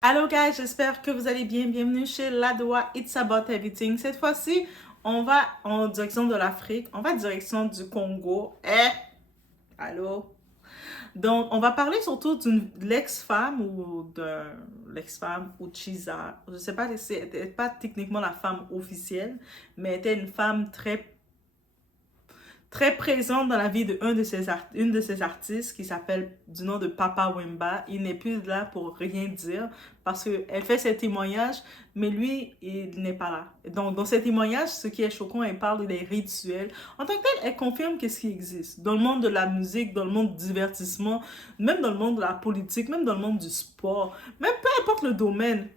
Allô guys, j'espère que vous allez bien. Bienvenue chez Ladoa It's About Everything. Cette fois-ci, on va en direction de l'Afrique. On va en direction du Congo. Allô? Donc, on va parler surtout d'une l'ex-femme ou de l'ex-femme ou Chiza. Je sais pas, c'était pas techniquement la femme officielle, mais elle était une femme très présente dans la vie de une de ses artistes qui s'appelle du nom de Papa Wemba. Il n'est plus là pour rien dire parce qu'elle fait ses témoignages, mais lui, il n'est pas là. Donc, dans ses témoignages, ce qui est choquant, elle parle des rituels. En tant que telle, elle confirme qu'est-ce qui existe dans le monde de la musique, dans le monde du divertissement, même dans le monde de la politique, même dans le monde du sport, même peu importe le domaine.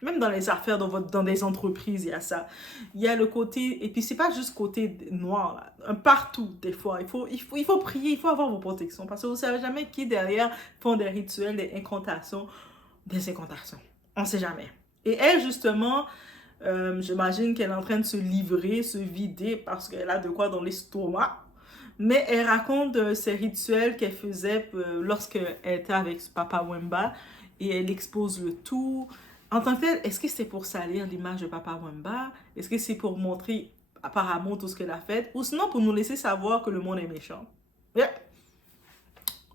Même dans les affaires, dans des entreprises, il y a ça. Il y a le côté, et puis c'est pas juste côté noir, là. Partout, des fois. Il faut prier, il faut avoir vos protections. Parce que vous savez jamais qui derrière font des rituels, des incantations. On sait jamais. Et elle, justement, j'imagine qu'elle est en train de se livrer, se vider, parce qu'elle a de quoi dans l'estomac. Mais elle raconte ces rituels qu'elle faisait lorsqu'elle était avec Papa Wemba. Et elle expose le tout. En tant que tel, est-ce que c'est pour salir l'image de Papa Wemba? Est-ce que c'est pour montrer apparemment tout ce qu'elle a fait? Ou sinon pour nous laisser savoir que le monde est méchant? Yeah.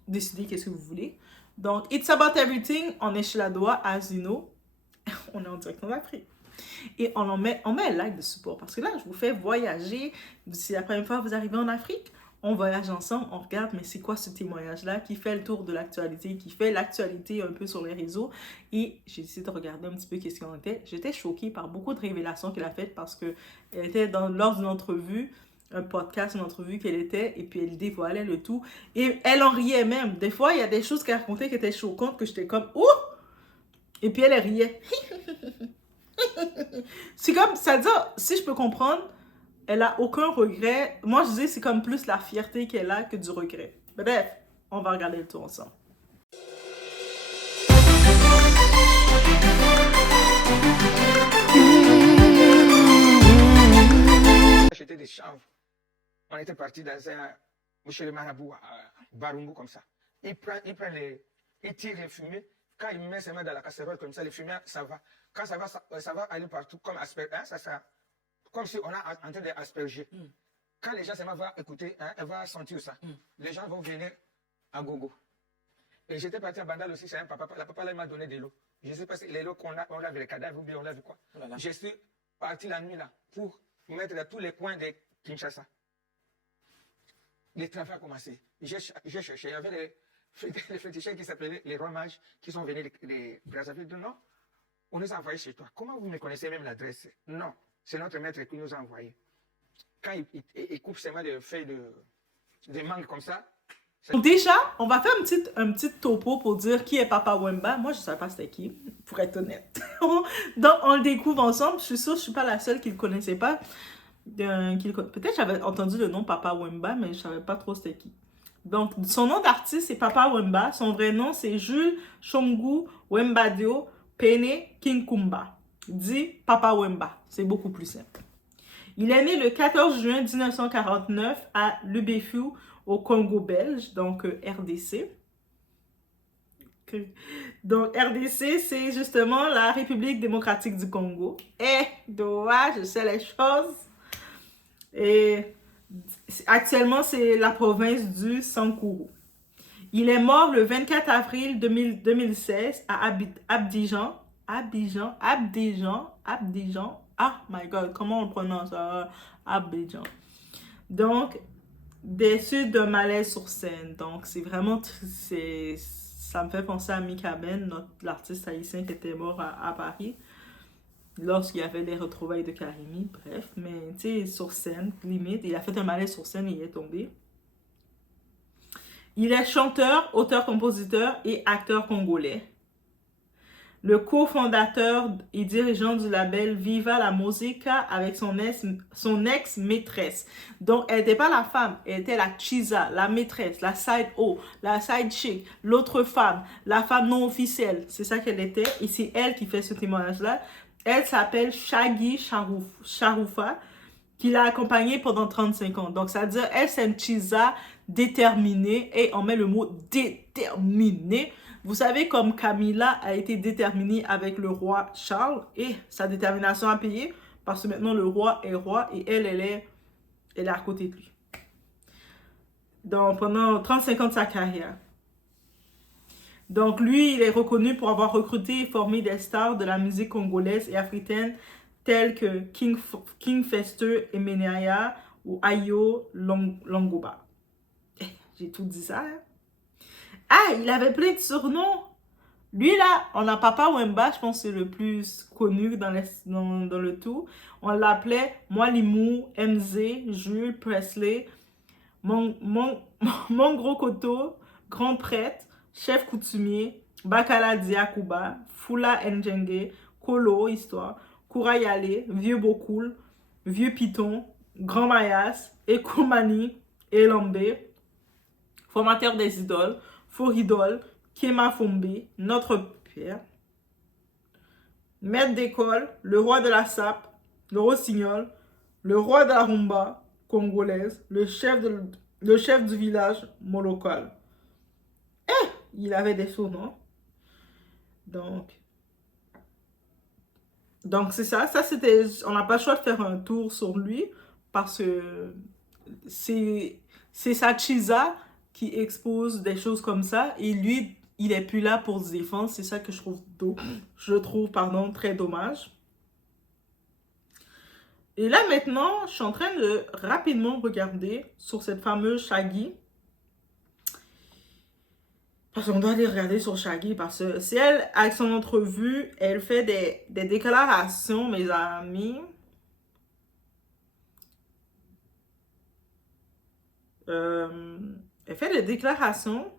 Décidez qu'est-ce que vous voulez. Donc, It's About Everything, on est chez la Doha, as you know. On est en direct en Afrique. Et on met un like de support. Parce que là, je vous fais voyager. Si la première fois que vous arrivez en Afrique, on voyage ensemble, on regarde, mais c'est quoi ce témoignage-là qui fait le tour de l'actualité, qui fait l'actualité un peu sur les réseaux. Et j'ai décidé de regarder un petit peu qu'est-ce qu'il en était. J'étais choquée par beaucoup de révélations qu'elle a faites parce qu'elle était lors d'une entrevue, un podcast, une entrevue qu'elle était, et puis elle dévoilait le tout. Et elle en riait même. Des fois, il y a des choses qu'elle racontait qui étaient choquantes, que j'étais comme « Ouh !» Et puis elle riait. C'est comme, c'est-à-dire, si je peux comprendre, elle a aucun regret. Moi, je dis c'est comme plus la fierté qu'elle a que du regret. Bref, on va regarder le tout ensemble. Acheter des chanvres. On était parti dans un chez le marabout à Barungu comme ça. Il prend il tire les fumées. Quand il met ses mains dans la casserole comme ça, les fumées, ça va. Quand ça va aller partout comme asperger. Hein, comme si on est en train d'asperger. Quand les gens vont écouter, hein, elle va sentir ça. Les gens vont venir à gogo. Et j'étais parti à Bandal aussi, c'est un papa. La papa là, il m'a donné de l'eau. Je ne sais pas si les lots on lave les cadavres ou bien on lave quoi. Voilà. Je suis parti la nuit là pour mettre dans tous les coins de Kinshasa. Les travaux ont commencé. J'ai cherché. Il y avait les féticheurs qui s'appelaient les rois mages qui sont venus des Brazzaville. Non, on nous a envoyés chez toi. Comment vous me connaissez même l'adresse? Non, c'est notre maître qui nous a envoyés. Quand il coupe ses mains de feuilles de mangue comme ça. Donc déjà, on va faire un petit topo pour dire qui est Papa Wemba. Moi, je ne savais pas c'était qui, pour être honnête. Donc, on le découvre ensemble. Je suis sûre que je ne suis pas la seule qui ne le connaissait pas. Peut-être j'avais entendu le nom Papa Wemba, mais je ne savais pas trop c'était qui. Donc, son nom d'artiste, c'est Papa Wemba. Son vrai nom, c'est Jules Chomgu Wembadio Pene Kinkumba. Dit Papa Wemba. C'est beaucoup plus simple. Il est né le 14 juin 1949 à Lubefou, au Congo belge, donc RDC. Donc RDC, c'est justement la République démocratique du Congo. Doha, je sais les choses. Et actuellement, c'est la province du Sankuru. Il est mort le 24 avril 2016 à Abidjan. Ah my god, comment on le prononce? Abidjan. Donc, des suites d'un malaise sur scène. Donc, c'est vraiment... ça me fait penser à Mika Ben, l'artiste haïtien qui était mort à Paris, lorsqu'il y avait les retrouvailles de Karimi. Bref, mais tu sais, sur scène, limite. Il a fait un malaise sur scène et il est tombé. Il est chanteur, auteur-compositeur et acteur congolais. Le cofondateur et dirigeant du label Viva la Musica avec son ex-maîtresse. Donc, elle n'était pas la femme, elle était la Chiza, la maîtresse, la side O, la side chick, l'autre femme, la femme non officielle. C'est ça qu'elle était et c'est elle qui fait ce témoignage-là. Elle s'appelle Shaggy Sharoufa, qui l'a accompagnée pendant 35 ans. Donc, ça veut dire, elle, c'est une Chiza déterminée et on met le mot déterminée Vous savez, comme Camilla a été déterminée avec le roi Charles et sa détermination a payé parce que maintenant le roi est roi et elle est à côté de lui. Donc, pendant 35 ans de sa carrière. Donc, lui, il est reconnu pour avoir recruté et formé des stars de la musique congolaise et africaine tels que King Fester et Menaya ou Ayo Longoba. J'ai tout dit ça, hein? Ah, il avait plein de surnoms. Lui, là, on a Papa Wemba, je pense que c'est le plus connu dans le tout. On l'appelait Mwalimou, MZ, Jules, Presley, mon gros coteau, grand prêtre, chef coutumier, Bakala Diakouba, Fula Njenge, Kolo, histoire, Kourayale, vieux Bokoul, vieux Piton, grand Mayas, Ekoumani, Elambe, formateur des idoles, Foridol, Kema Fombe, notre père, maître d'école, le roi de la sape, le rossignol, le roi de la rumba congolaise, le chef du village local. Il avait des surnoms. Donc c'est ça. Ça, c'était. On n'a pas le choix de faire un tour sur lui parce que c'est sa chisa qui expose des choses comme ça et lui, il est plus là pour se défendre. C'est ça que je trouve très dommage. Et là, maintenant, je suis en train de rapidement regarder sur cette fameuse Shaggy. Parce qu'on doit aller regarder sur Shaggy. Parce que c'est elle, avec son entrevue, elle fait des déclarations, mes amis. Elle fait des déclarations.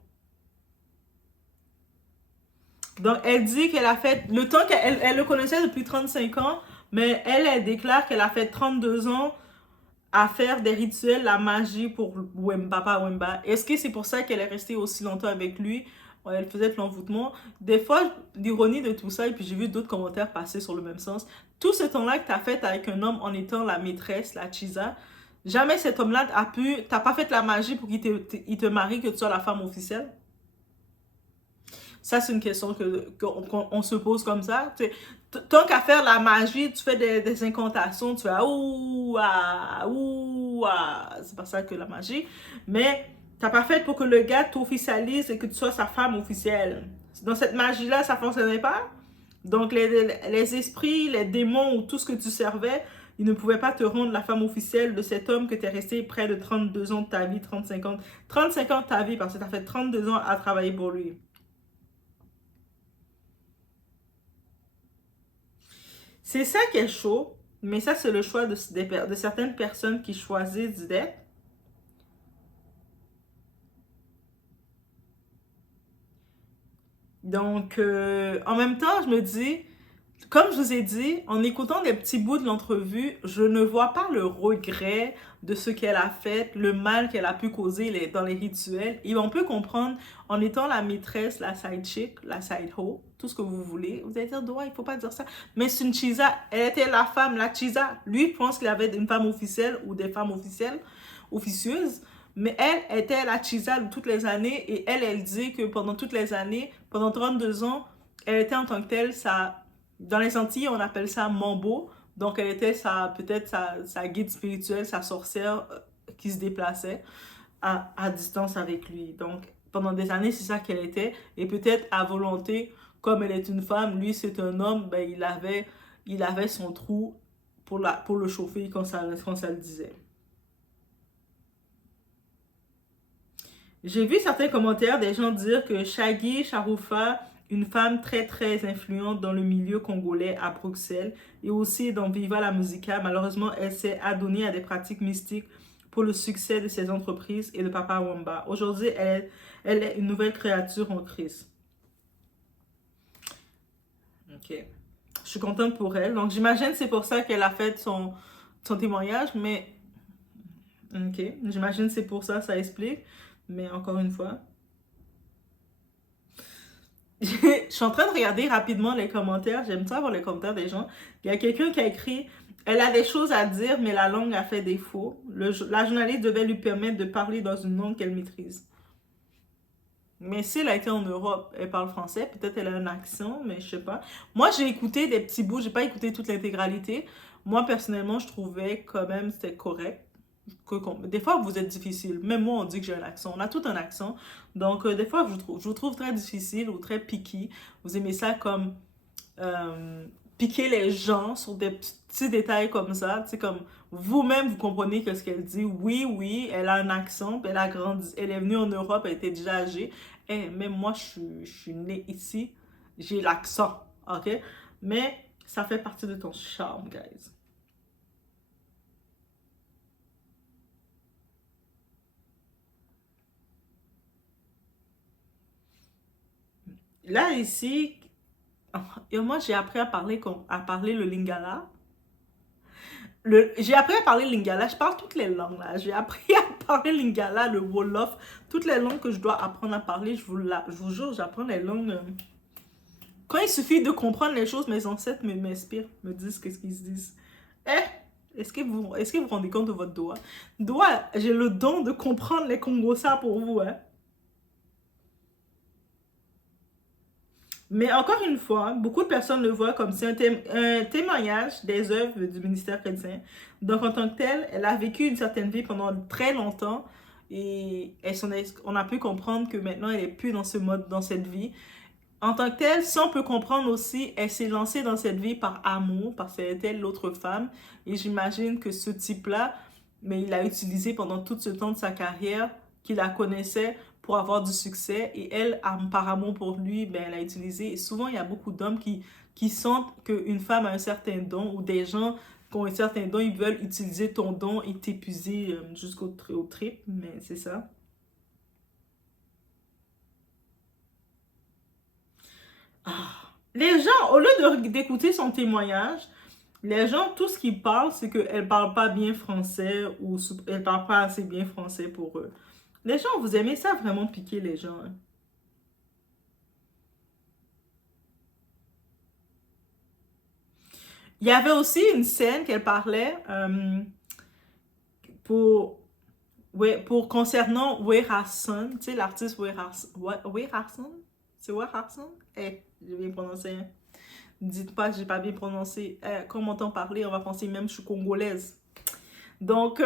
Donc, elle dit qu'elle a fait... Le temps qu'elle le connaissait depuis 35 ans, mais elle déclare qu'elle a fait 32 ans à faire des rituels, la magie pour Papa Wemba. Est-ce que c'est pour ça qu'elle est restée aussi longtemps avec lui? Elle faisait de l'envoûtement. Des fois, l'ironie de tout ça, et puis j'ai vu d'autres commentaires passer sur le même sens. Tout ce temps-là que tu as fait avec un homme en étant la maîtresse, la chisa, jamais cet homme-là t'as pas fait la magie pour qu'il te marie, que tu sois la femme officielle? Ça, c'est une question qu'on se pose comme ça. Tant qu'à faire la magie, tu fais des incantations, tu fais ouh, ah, ouh, ah. C'est pas ça que la magie. Mais t'as pas fait pour que le gars t'officialise et que tu sois sa femme officielle. Dans cette magie-là, ça fonctionnait pas. Donc, les esprits, les démons ou tout ce que tu servais, ils ne pouvaient pas te rendre la femme officielle de cet homme que tu es resté près de 32 ans de ta vie, 35 ans de ta vie, parce que tu as fait 32 ans à travailler pour lui. C'est ça qui est chaud, mais ça, c'est le choix de certaines personnes qui choisissent d'être. Donc, en même temps, je me dis, comme je vous ai dit, en écoutant des petits bouts de l'entrevue, je ne vois pas le regret de ce qu'elle a fait, le mal qu'elle a pu causer dans les rituels. Et on peut comprendre, en étant la maîtresse, la side chick, la side hoe, tout ce que vous voulez. Vous allez dire, ouais, il faut pas dire ça. Mais c'est une chisa, elle était la femme, la chisa. Lui, je pense qu'il avait une femme officielle ou des femmes officieuses. Mais elle était la chisa de toutes les années. Et elle dit que pendant toutes les années, pendant 32 ans, elle était en tant que telle, dans les Antilles, on appelle ça mambo. Donc, elle était peut-être sa guide spirituelle, sa sorcière qui se déplaçait à distance avec lui. Donc, pendant des années, c'est ça qu'elle était. Et peut-être à volonté, comme elle est une femme, lui, c'est un homme, ben, il avait son trou pour le chauffer quand ça le disait. J'ai vu certains commentaires des gens dire que Shaggy Sharoufa, une femme très très influente dans le milieu congolais à Bruxelles et aussi dans Viva la Musica, malheureusement, elle s'est adonnée à des pratiques mystiques pour le succès de ses entreprises et de Papa Wemba. Aujourd'hui, elle est une nouvelle créature en crise. Ok. Je suis contente pour elle. Donc, j'imagine que c'est pour ça qu'elle a fait son témoignage, mais... Ok. J'imagine que c'est pour ça, ça explique. Mais encore une fois... Je suis en train de regarder rapidement les commentaires. J'aime ça voir les commentaires des gens. Il y a quelqu'un qui a écrit « Elle a des choses à dire, mais la langue a fait défaut. La journaliste devait lui permettre de parler dans une langue qu'elle maîtrise. » Mais si elle a été en Europe, elle parle français, peut-être elle a un accent, mais je sais pas. Moi, j'ai écouté des petits bouts, j'ai pas écouté toute l'intégralité. Moi, personnellement, je trouvais quand même c'était correct. Des fois, vous êtes difficile. Même moi, on dit que j'ai un accent. On a tout un accent. Donc, des fois, je vous trouve très difficile ou très picky. Vous aimez ça comme euh, piquer les gens sur des petits détails comme ça. Tu sais, comme vous-même, vous comprenez que ce qu'elle dit. Oui, oui, elle a un accent, puis elle a grandi, elle est venue en Europe, elle était déjà âgée. Et même moi, je suis née ici, j'ai l'accent, ok? Mais ça fait partie de ton charme, guys. Là, ici, et moi, j'ai appris à parler le lingala. J'ai appris à parler lingala, je parle toutes les langues là. J'ai appris à parler lingala, le wolof, toutes les langues que je dois apprendre à parler, je vous jure, j'apprends les langues. Quand il suffit de comprendre les choses, mes ancêtres m'inspirent, me disent qu'est-ce qu'ils se disent. Est-ce que vous rendez compte de votre doigt? Doigt, j'ai le don de comprendre les Congosa pour vous, hein. Mais encore une fois, beaucoup de personnes le voient comme si un témoignage des œuvres du ministère chrétien. Donc, en tant que tel, elle a vécu une certaine vie pendant très longtemps et on a pu comprendre que maintenant, elle n'est plus dans ce mode, dans cette vie. En tant que tel, si on peut comprendre aussi, elle s'est lancée dans cette vie par amour, parce qu'elle était l'autre femme. Et j'imagine que ce type-là, mais il l'a utilisé pendant tout ce temps de sa carrière, qu'il la connaissait pour avoir du succès. Et elle, par amour pour lui, ben, elle a utilisé. Et souvent, il y a beaucoup d'hommes qui sentent qu'une femme a un certain don ou des gens qui ont un certain don, ils veulent utiliser ton don et t'épuiser au trip. Mais c'est ça. Ah. Les gens, au lieu d'écouter son témoignage, les gens, tout ce qu'ils parlent, c'est qu'elle parle pas bien français ou elle parle pas assez bien français pour eux. Les gens, vous aimez ça vraiment piquer les gens, hein. Il y avait aussi une scène qu'elle parlait pour, ouais, pour concernant Wei Harrison, tu sais, l'artiste Wei Harrison? C'est Wei Harrison? J'ai bien prononcé, hein. Dites pas que j'ai pas bien prononcé. Quand on m'entend parler, on va penser même que je suis congolaise. Donc,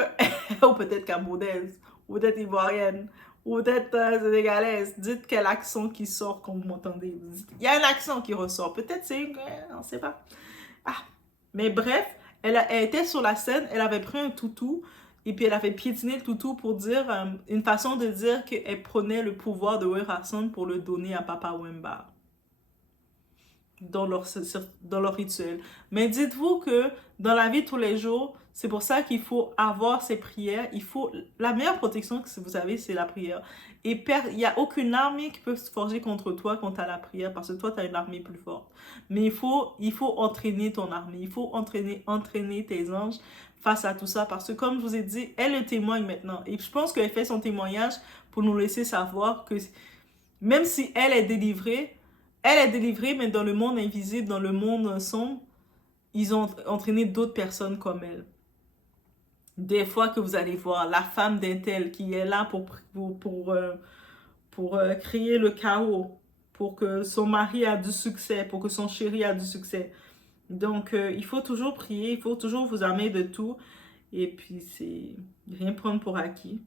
ou peut-être camerounaise, ou peut-être ivoirienne, ou peut-être sénégalaise. Dites quel accent qui sort quand vous m'entendez. Il y a un accent qui ressort. Peut-être c'est on ne sait pas. Ah, mais bref, elle était sur la scène, elle avait pris un toutou, et puis elle avait piétiné le toutou pour dire, une façon de dire qu'elle prenait le pouvoir de Werason pour le donner à Papa Wemba dans leur rituel. Mais dites-vous que dans la vie de tous les jours, c'est pour ça qu'il faut avoir ces prières. La meilleure protection que vous avez, c'est la prière. Et il n'y a aucune armée qui peut se forger contre toi quand tu as la prière, parce que toi, tu as une armée plus forte. Mais il faut entraîner ton armée, il faut entraîner tes anges face à tout ça, parce que comme je vous ai dit, elle le témoigne maintenant. Et je pense qu'elle fait son témoignage pour nous laisser savoir que même si elle est délivrée, mais dans le monde invisible, dans le monde sombre, ils ont entraîné d'autres personnes comme elle. Des fois que vous allez voir la femme d'un tel qui est là pour créer le chaos, pour que son mari a du succès, pour que son chéri a du succès. Donc, il faut toujours prier, il faut toujours vous armer de tout. Et puis, c'est rien prendre pour acquis.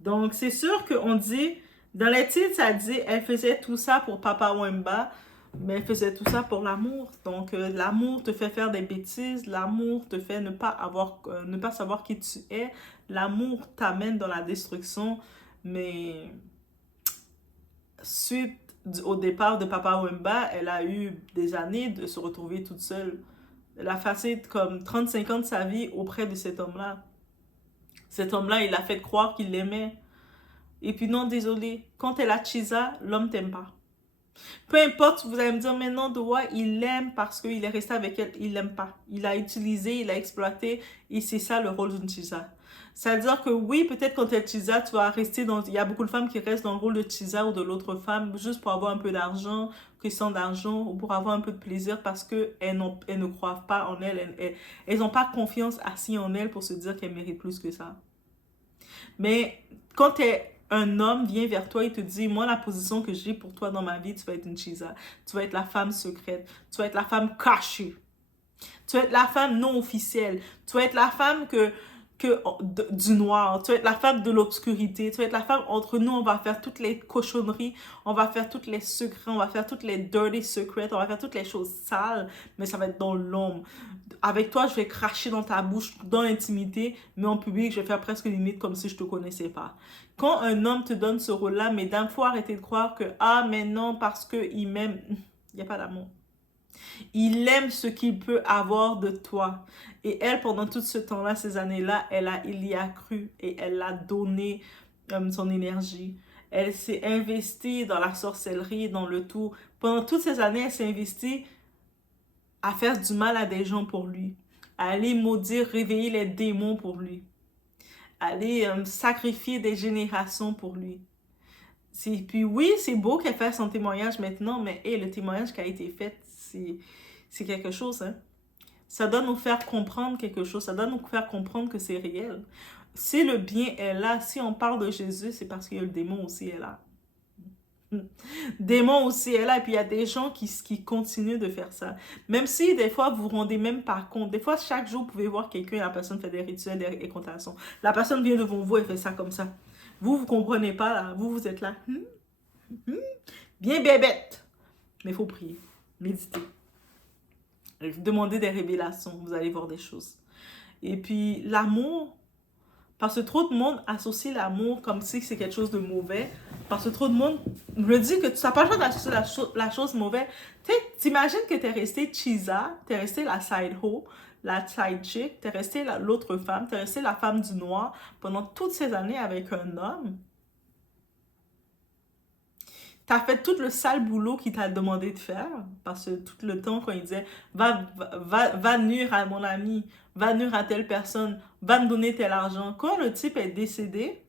Donc, c'est sûr qu'on dit, dans les titres, ça dit, elle faisait tout ça pour Papa Wemba, mais elle faisait tout ça pour l'amour. Donc, l'amour te fait faire des bêtises, l'amour te fait ne pas savoir qui tu es, l'amour t'amène dans la destruction, mais suite au départ de Papa Wemba, elle a eu des années de se retrouver toute seule. Elle a passé comme 35 ans de sa vie auprès de cet homme-là. Cet homme-là, il a fait croire qu'il l'aimait. Et puis non, désolé, quand elle a Chisa, l'homme t'aime pas. Peu importe, vous allez me dire, mais non, Doua, il l'aime parce qu'il est resté avec elle. Il l'aime pas. Il l'a utilisé, il l'a exploité. Et c'est ça le rôle d'une Chisa. C'est-à-dire que oui, peut-être quand tu es Chisa, tu vas rester dans... Il y a beaucoup de femmes qui restent dans le rôle de Chisa ou de l'autre femme juste pour avoir un peu d'argent, question d'argent, ou pour avoir un peu de plaisir parce qu'elles ne croient pas en elle. Elles n'ont pas confiance assez en elle pour se dire qu'elles méritent plus que ça. Mais quand tu es un homme vient vers toi et te dit, moi, la position que j'ai pour toi dans ma vie, tu vas être une chisa. Tu vas être la femme secrète. Tu vas être la femme cachée. Tu vas être la femme non officielle. Tu vas être la femme du noir. Tu vas être la femme de l'obscurité. Tu vas être la femme entre nous. On va faire toutes les cochonneries. On va faire toutes les secrets. On va faire toutes les dirty secrets. On va faire toutes les choses sales. Mais ça va être dans l'ombre. Avec toi, je vais cracher dans ta bouche, dans l'intimité. Mais en public, je vais faire presque limite comme si je te connaissais pas. Quand un homme te donne ce rôle-là, mesdames, faut arrêter de croire que, ah, mais non, parce qu'il m'aime. Il n'y a pas d'amour. Il aime ce qu'il peut avoir de toi. Et elle, pendant tout ce temps-là, ces années-là, il y a cru et elle a donné son énergie. Elle s'est investie dans la sorcellerie, dans le tout. Pendant toutes ces années, elle s'est investie à faire du mal à des gens pour lui. À aller maudire, réveiller les démons pour lui. À aller sacrifier des générations pour lui. Puis oui, c'est beau qu'elle fasse son témoignage maintenant, mais le témoignage qui a été fait, c'est quelque chose. Hein? Ça doit nous faire comprendre quelque chose. Ça doit nous faire comprendre que c'est réel. Si le bien est là, si on parle de Jésus, c'est parce que le démon aussi est là. Démon aussi est là. Et puis il y a des gens qui continuent de faire ça. Même si des fois, vous vous rendez même pas compte. Des fois, chaque jour, vous pouvez voir quelqu'un, la personne fait des rituels, des incantations. La personne vient devant vous et fait ça comme ça. Vous comprenez pas, là. Vous êtes là. Bien bébête. Mais il faut prier. Méditer. Demandez des révélations. Vous allez voir des choses. Et puis, l'amour. Parce que trop de monde associe l'amour comme si c'est quelque chose de mauvais. Parce que trop de monde me dit que tu n'as pas le droit d'associer la chose mauvaise. Tu sais, t'imagines que tu es resté chisa, tu es resté la side hoe, la side chick, tu es resté l'autre femme, tu es resté la femme du noir pendant toutes ces années avec un homme. Tu as fait tout le sale boulot qu'il t'a demandé de faire. Parce que tout le temps, quand il disait va nuire à mon ami, va nuire à telle personne, va me donner tel argent. Quand le type est décédé,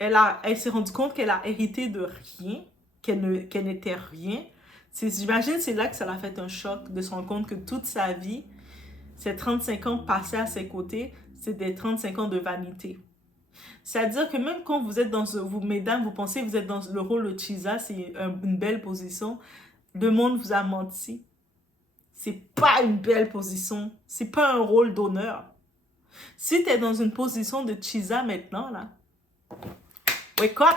elle s'est rendue compte qu'elle a hérité de rien, qu'elle n'était rien. J'imagine c'est là que ça l'a fait un choc de se rendre compte que toute sa vie, ces 35 ans passés à ses côtés, c'est des 35 ans de vanité. C'est-à-dire que même quand vous êtes vous, mesdames, vous pensez que vous êtes dans le rôle de Chisa, c'est une belle position, le monde vous a menti. C'est pas une belle position. C'est pas un rôle d'honneur. Si tu es dans une position de Chisa maintenant, là, wake up!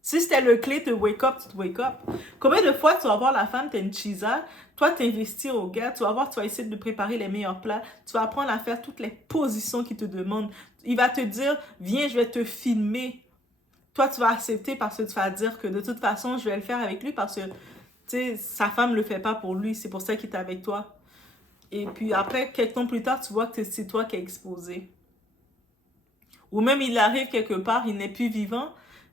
Si c'était le clé de wake up, tu te wake up. Combien de fois tu vas voir la femme, tu es une Chisa, toi t'investir au gars, tu vas essayer de préparer les meilleurs plats, tu vas apprendre à faire toutes les positions qu'il te demande. Il va te dire, viens, je vais te filmer. Toi, tu vas accepter parce que tu vas dire que de toute façon, je vais le faire avec lui parce que, tu sais, sa femme ne le fait pas pour lui. C'est pour ça qu'il est avec toi. Et puis après, quelques temps plus tard, tu vois que c'est toi qui es exposé. Ou même il arrive quelque part, il n'est plus vivant.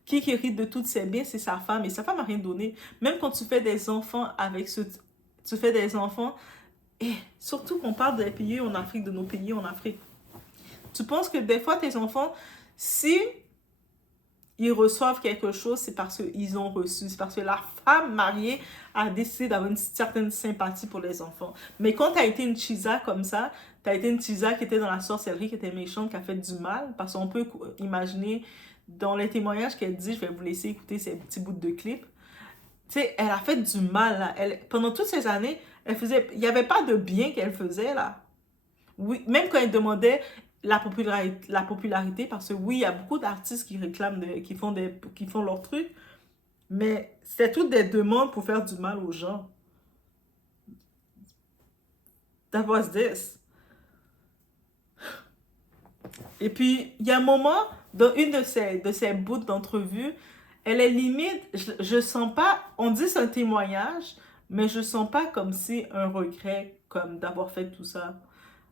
Qui hérite de toutes ses biens, c'est sa femme. Et sa femme n'a rien donné. Même quand tu fais des enfants tu fais des enfants, et surtout qu'on parle des pays en Afrique, de nos pays en Afrique. Tu penses que des fois, tes enfants, si ils reçoivent quelque chose, c'est parce qu'ils ont reçu. C'est parce que la femme mariée a décidé d'avoir une certaine sympathie pour les enfants. Mais quand tu as été une chisa comme ça, tu as été une chisa qui était dans la sorcellerie, qui était méchante, qui a fait du mal, parce qu'on peut imaginer dans les témoignages qu'elle dit, je vais vous laisser écouter ces petits bouts de clips. Tu sais, elle a fait du mal, là. Pendant toutes ces années, il n'y avait pas de bien qu'elle faisait, là. Oui, même quand elle demandait la popularité, parce que oui, il y a beaucoup d'artistes qui réclament, qui font leur truc, mais c'était toutes des demandes pour faire du mal aux gens. That was this. Et puis, il y a un moment, dans une de ces bouts d'entrevue, elle est limite, je sens pas, on dit c'est un témoignage, mais je sens pas comme si un regret, comme d'avoir fait tout ça.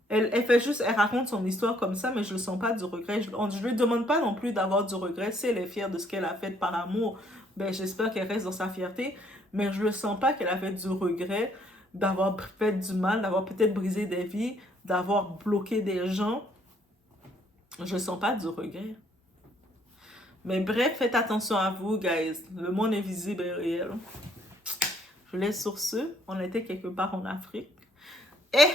Elle fait juste, elle raconte son histoire comme ça, mais je ne sens pas du regret. Je ne lui demande pas non plus d'avoir du regret. Si elle est fière de ce qu'elle a fait par amour, ben j'espère qu'elle reste dans sa fierté. Mais je ne sens pas qu'elle a fait du regret, d'avoir fait du mal, d'avoir peut-être brisé des vies, d'avoir bloqué des gens. Je ne sens pas du regret. Mais bref, faites attention à vous, guys. Le monde invisible est réel. Je laisse sur ce. On était quelque part en Afrique. Et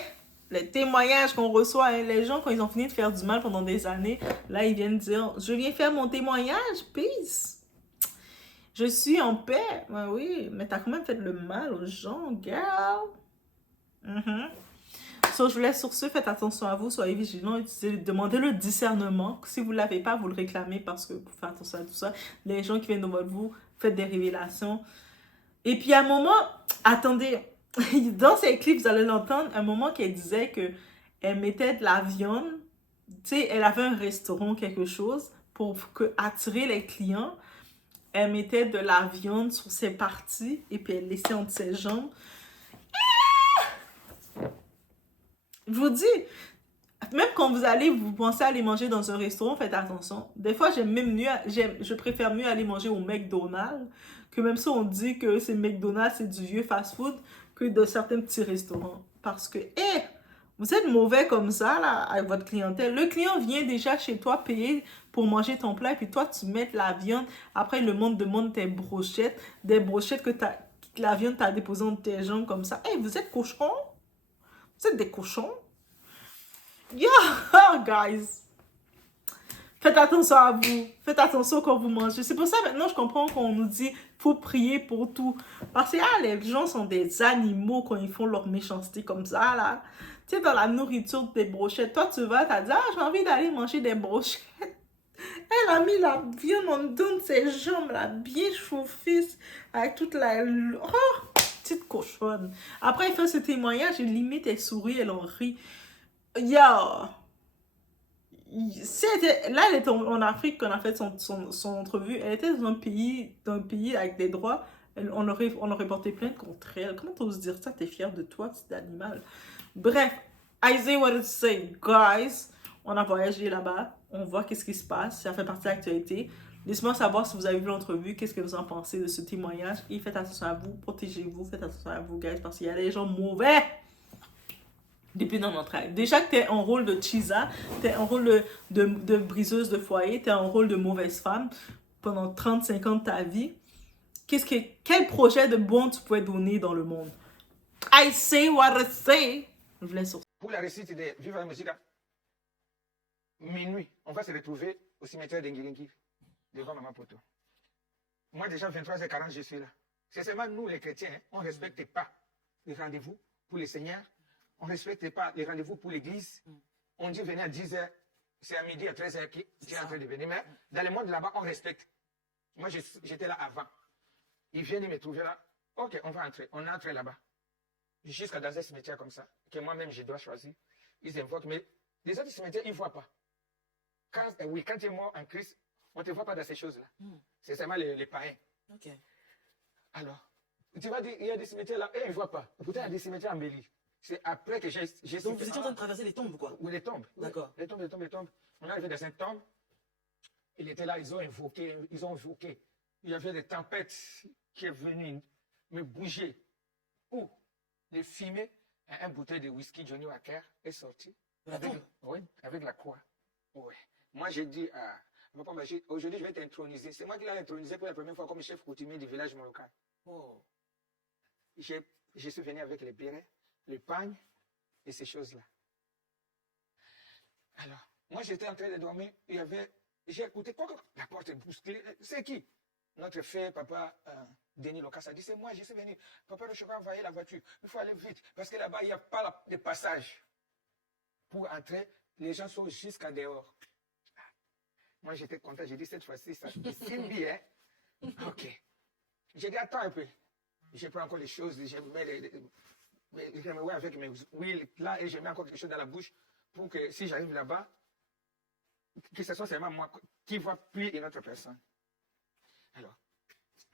Les témoignages qu'on reçoit, hein, les gens, quand ils ont fini de faire du mal pendant des années, là, ils viennent dire, je viens faire mon témoignage, peace. Je suis en paix. Ben oui, mais t'as quand même fait le mal aux gens, girl. So, je vous laisse sur ce, faites attention à vous, soyez vigilants, demandez le discernement. Si vous ne l'avez pas, vous le réclamez parce que pour faire attention à tout ça, les gens qui viennent devant vous, faites des révélations. Et puis à un moment, attendez, dans ces clips, vous allez l'entendre, un moment qu'elle disait que elle mettait de la viande, tu sais, elle avait un restaurant, quelque chose, pour attirer les clients. Elle mettait de la viande sur ses parties et puis elle laissait entre ses jambes. Je vous dis, même quand vous pensez aller manger dans un restaurant, faites attention. Des fois, je préfère mieux aller manger au McDonald's, que même si on dit que c'est McDonald's, c'est du vieux fast-food, que de certains petits restaurants. Parce que, vous êtes mauvais comme ça, là, avec votre clientèle. Le client vient déjà chez toi payer pour manger ton plat, et puis toi, tu mets de la viande. Après, le monde demande tes brochettes, des brochettes que la viande t'a déposées entre tes jambes comme ça. Vous êtes cochons? Vous êtes des cochons? Yeah, guys. Faites attention à vous. Faites attention quand vous mangez. C'est pour ça maintenant je comprends qu'on nous dit faut prier pour tout. Parce que les gens sont des animaux quand ils font leur méchanceté comme ça là. Tu sais, dans la nourriture des brochettes, toi tu vas, t'as dit j'ai envie d'aller manger des brochettes. Elle a mis la viande en dedans de ses jambes, là, bien chauffée, avec toute la... Oh, petite cochonne. Après, il fait ce témoignage, et limite, elle sourit, elle en rit. Yeah. Là, elle était en Afrique quand on a fait son entrevue. Elle était dans un pays avec des droits. On aurait porté plainte contre elle. Comment t'oses dire ça? T'es fière de toi, cet animal. Bref, I say what it say, guys. On a voyagé là-bas. On voit qu'est-ce qui se passe. Ça fait partie de l'actualité. Laissez-moi savoir si vous avez vu l'entrevue. Qu'est-ce que vous en pensez de ce témoignage. Et faites attention à vous. Protégez-vous. Faites attention à vous, guys. Parce qu'il y a des gens mauvais depuis dans notre travail. Déjà que tu es en rôle de chisa, tu es en rôle de briseuse de foyer, tu es en rôle de mauvaise femme pendant 35 ans de ta vie. Quel projet de bon tu pourrais donner dans le monde? I say what I say. Je vous laisse sur ça. Pour la réussite de Viva la Musica, minuit, on va se retrouver au cimetière d'Engilingi, devant Maman Poto. Moi, déjà, 23h40, je suis là. C'est seulement nous, les chrétiens, hein, on ne respecte pas les rendez-vous pour les seigneurs. On ne respecte pas les rendez-vous pour l'église. On dit venir à 10h, c'est à midi, à 13h qui est en train de venir. Mais dans le monde là-bas, on respecte. Moi, j'étais là avant. Ils viennent me trouver là. Ok, on va entrer. On est entré là-bas. Jusqu'à dans un cimetière comme ça, que moi-même je dois choisir. Ils invoquent, mais les autres cimetières, ils ne voient pas. Quand tu es mort en Christ, on ne te voit pas dans ces choses-là. C'est seulement les païens. Okay. Alors, tu vas dire, il y a des cimetières là, et ils ne voient pas. Pourtant, il y a des cimetières embellis. C'est après que j'ai... Donc, vous étiez en train de traverser les tombes, quoi? Oui, les tombes. D'accord. Les tombes. On est arrivé dans une tombe. Il était là, ils ont invoqué. Il y avait des tempêtes qui est venues me bouger. Où les fumées, un bouteille de whisky Johnny Walker est sorti. Oui, avec la croix. Oui. Moi, j'ai dit à papa, aujourd'hui, je vais t'introniser. C'est moi qui l'ai intronisé pour la première fois comme chef coutumier du village local. Oh. Je suis venu avec les bérets, le pagne et ces choses-là. Alors, moi, j'étais en train de dormir. J'ai écouté, la porte est bousculée. C'est qui? Notre frère, papa Denis Locas a dit, c'est moi, je suis venu. Papa Rocheva a envoyé la voiture. Il faut aller vite parce que là-bas, il n'y a pas de passage. Pour entrer, les gens sont jusqu'à dehors. Moi, j'étais content. J'ai dit, cette fois-ci, ça c'est bien. Ok. J'ai dit, attends un peu. Je prends encore les choses. Je mets avec mes huiles là et je mets encore quelque chose dans la bouche pour que si j'arrive là-bas, que ce soit seulement moi qui vois plus une autre personne. Alors,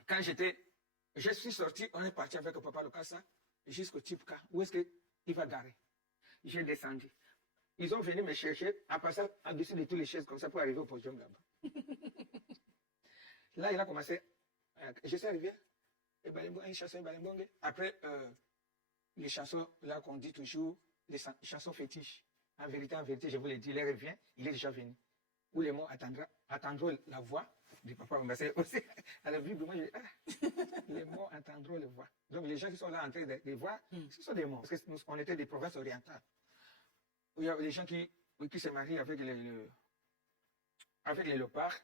quand je suis sorti, on est parti avec le papa Locassa jusqu'au type K. Où est-ce qu'il va garer? J'ai descendu. Ils ont venu me chercher en passant au-dessus de toutes les chaises comme ça pour arriver au podium là-bas. Là, il a commencé. Je suis arrivé. Une chanson Balembongue. Après, les chansons là qu'on dit toujours, les chansons fétiches. En vérité, je vous l'ai dit, il revient, il est déjà venu. Où les mots attendront la voix du papa. Aussi, à la vue de moi, les mots entendront la voix. Donc les gens qui sont là en train de voir, ce sont des mots. Parce qu'on était des provinces orientales. il y a les gens qui se marient avec avec les léopards.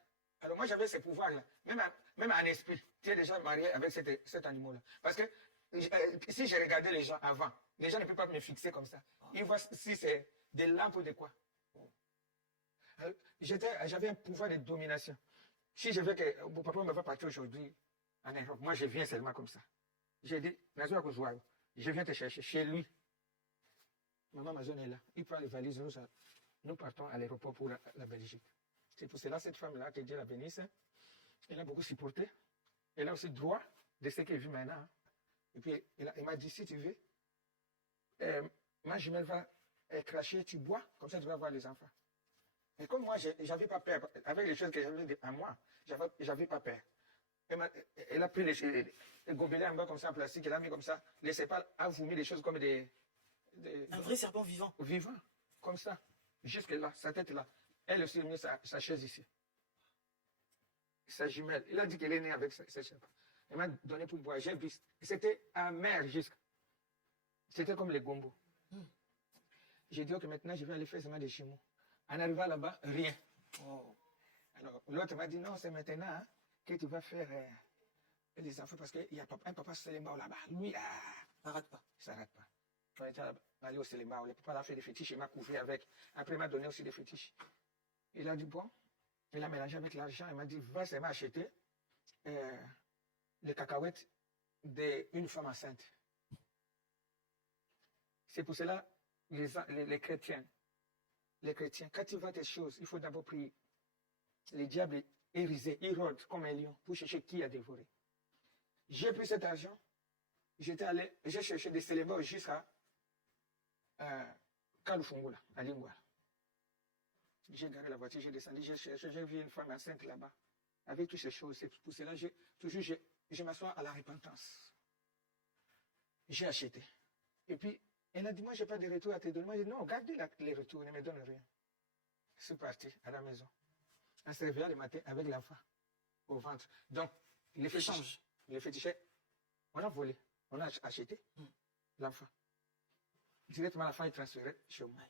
Alors moi, j'avais ces pouvoirs-là. Même en esprit, tu es déjà marié avec cet animal-là. Parce que si j'ai regardé les gens avant, les gens ne peuvent pas me fixer comme ça. Ils voient si c'est des lampes ou de quoi. J'avais un pouvoir de domination. Si je veux que mon papa me va partir aujourd'hui en Europe, moi je viens seulement comme ça. J'ai dit, je viens te chercher chez lui. Maman Amazon est là. Il prend les valises, nous partons à l'aéroport pour la Belgique. C'est pour cela cette femme-là, que Dieu la bénisse, elle a beaucoup supporté. Elle a aussi droit de ce qu'elle vit maintenant. Et puis elle m'a dit, si tu veux, ma jumelle va cracher, tu bois, comme ça tu vas voir les enfants. Et comme moi, j'avais pas peur, avec les choses que j'avais à moi, j'avais pas peur. Elle a pris les gobelets en bas comme ça en plastique, elle a mis comme ça, les sépales a vomi des choses comme Un vrai serpent vivant. Vivant, comme ça, jusque là, sa tête là. Elle aussi a mis sa chaise ici. Sa jumelle. Il a dit qu'elle est née avec sa chaise. Elle m'a donné pour boire. J'ai vu. C'était amer jusque. C'était comme les gombos. J'ai dit, ok, maintenant je vais aller faire seulement des chimos. En arrivant là-bas, rien. Oh. Alors, l'autre m'a dit, non, c'est maintenant hein, que tu vas faire les enfants parce qu'il y a un papa Sélémbao là-bas. Lui, Ça rate pas. ça ne rate pas. On était allé au Sélémbao. Le papa a fait des fétiches, il m'a couvert avec. Après, il m'a donné aussi des fétiches. Il a dit, bon, il a mélangé avec l'argent. Il m'a dit, va seulement acheter les cacahuètes d'une femme enceinte. C'est pour cela, les chrétiens, quand tu vois des choses, il faut d'abord prier. Le diable est risé, il rôde comme un lion pour chercher qui a dévoré. J'ai pris cet argent, j'ai cherché des célébats jusqu'à Kalufungula, à Lingua. J'ai garé la voiture, j'ai descendu, j'ai vu une femme enceinte là-bas. Avec toutes ces choses, c'est pour cela que je m'assois à la repentance. J'ai acheté. Et puis, elle a dit, moi, je n'ai pas de retour à te donner. Moi, j'ai dit, non, gardez les retours, ne me donne rien. Je suis parti à la maison. On se réveilla le matin avec l'enfant au ventre. Donc, les fétichés, on a volé, on a acheté l'enfant. Directement, l'enfant est transféré chez moi.